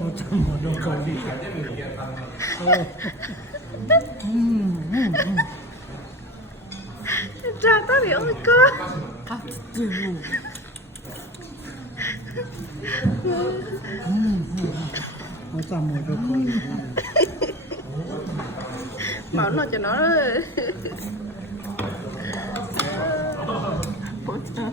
어쩜 모든 걸리. Cha tao hiểu rồi cơ. 아, 진짜. 어쩜 모든 걸리. Bảo nó cho nó. Ủa sao?